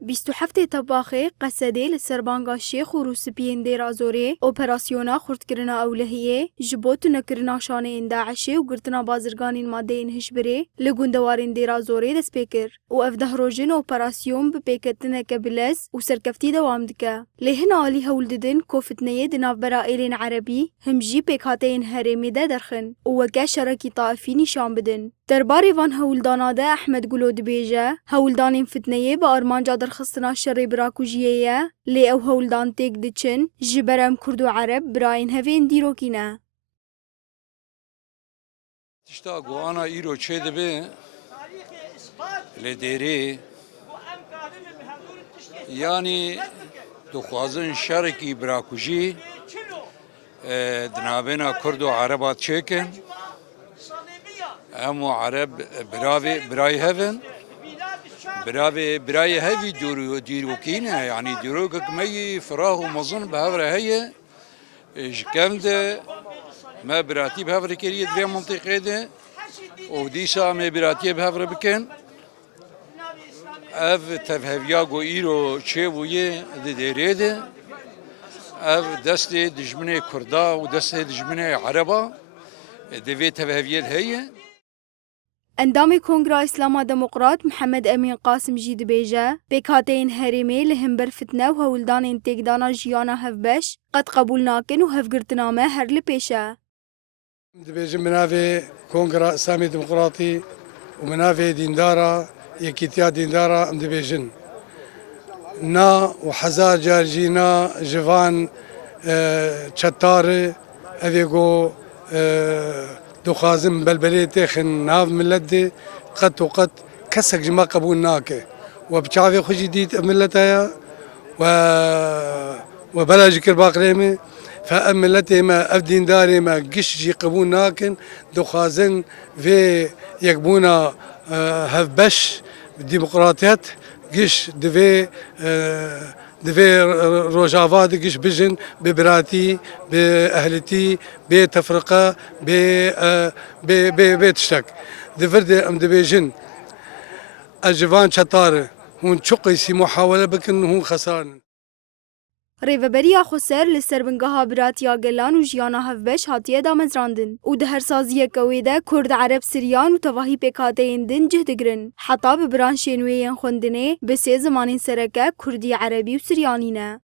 27 طباخي قسدي لسربانگا الشيخ و روسبيين دير أزوري اوپراسيونا خورتكرنا أولهية جبوتو نكرنا شانين داعشي و قرتنا بازرگانين مادين هشبري لگوندوارين دير أزوري دس بيكر و افده روجين اوپراسيون ببيكتنا كبلز و سركفتي دوام دكا لهن آلي هولددن كوفتنية دناف برائلين عربي همجي بيكاتين هرمي دا درخن و وكا شركي طائفي نشان بدن درباري وان هولدانا دا أحمد قلو دبيجة هولدانين فتنية بأرمانجا درخصنا شري براكوجية لي أو هولدان تيك دچن جبرم كردو عرب براين هفين ديروكينا تشتاقو أنا إيرو تشي دبي لديري يعني دخوازن شركي براكوجي دنابنا كردو عربات تشيكن امو عرب براي هفن براي هفي ديروكينا يعني ديروكك مي فراه ومظن بهفرة هي جكمد ما براتي بهفرة كريت في منطقة ده وديسا ما براتي بهفرة بكن اف تفهفياغو ايرو تشيبويه ديريده اف دست دجمنه كردا ودست دجمنه عربا دفي تفهفيال هي اندامي كونغرا اسلاما ديمقراط محمد امين قاسم جيد بيجا بكاتين هرمي لهمبر فتنه وهولدان تيكدانا جيانا هفبش قد قبول ناكن وهفقرتنا ما هر لبيشا دبيجا منافي كونغرا اسلامي ديمقراطي ومنافي ديندارا يكيتيا ديندارا دبيجن نا وحزار جارجينا جوان تشتار افيغو دخازم بلبلي تخن ناف ملدي قد وقد كسك جما قبول ناكي وبشافي خوش جديد ملتها وبلا ذكر باقريمي فأملتي ما أفدين داري ما قش جي قبول ناكن دخازن في يقبونا هفبش ديمقراطيات قش دفي روجافات قش بجن ببراتي بأهلتي بتفرقة بتشتك دفرد أم دبيجن الجوان شطارة هون شقيسي محاولة بكن هون خسران ریوبریا خسر لسربنگاها براتیا گلان و جیانا هفبش هاتیه دا مزراندن و ده هر سازیه کویده کرد عرب سریان و تواهی پیکاتین دن جهدگرن حتی ببران شنویین خوندنه بسه زمانین سرکه کردی عربی و سریانینه